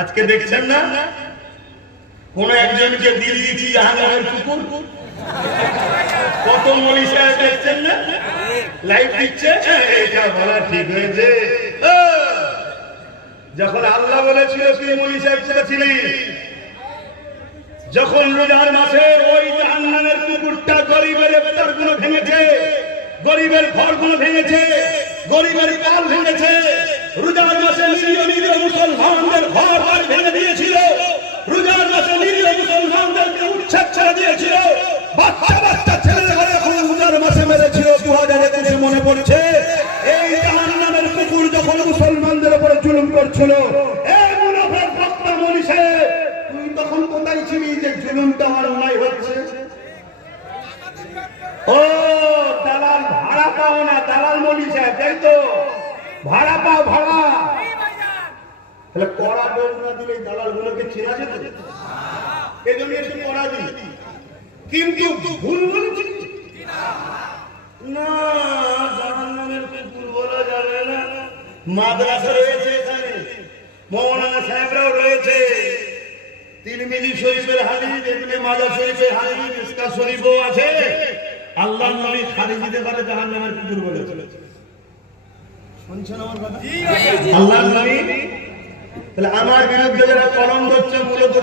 আজকে দেখছেন না কোন একজনকে দিয়ে দিয়েছি জাহাঙ্গীরের কুকুর, কত মলি সাহেব দেখছেন না লাইভ দিচ্ছে, এটা বলা ঠিক হয়েছে। যখন আল্লাহ বলেছিল তুই মলি সাহেব ছিলি, যখন রোজার মাসে ওই জাহান্নামের কুকুরটা গরিবের ইফতার গুলো ভেঙেছে, গরিবের ঘর গুলো ভেঙেছে, গরিবের কাল ভেঙেছে, রোজার মাসে নিরীহ মুসলমানদের ঘর বাড়ি ভেঙে দিয়েছিল, রোজার মাসে নিরীহ মুসলমানদেরকে উচ্ছেদ ছেড়ে দিয়েছিল, বাচ্চা বাচ্চা ছেলেদের এখন রোজার মাসে মেরেছিল। 2021 মনে পড়ছে এই জাহান্নামের কুকুর যখন মুসলমানদের উপরে জুলুম করছিল, এই মুনাফিক বক্তা মনি সাহেব তুই তখন কোথায় ছিলি যে জুলুমটা অন্যায় হচ্ছে? ও দালাল ভাড়া পাও না, দালাল মনি সাহেব তাই তো, ভাড়া পাও ভাড়া। তাহলে কড়া দোষ না দিলে দালাল গুলোকে চেনা যেত, এই জন্য একটু কড়া দিই, কিন্তু ভুল বলছি না। জাহান্নামের কুকুর বলা যাবে না। মাদ্রাসা রয়েছে এখানে, মৌলানা সাহেবরাও রয়েছে, তিরমিজি শরীফের হাদিস, ইবনে মাজাহ শরীফের হাদিস, মিসকাত শরীফও আছে। আল্লাহর নবী খারিজিদের কথা জাহান্নামের কুকুর বলেছেন। শুনছেন আমার কথা? আল্লাহর নবী। তাহলে আমার বিরুদ্ধে যারা কলম ধরছে মূলত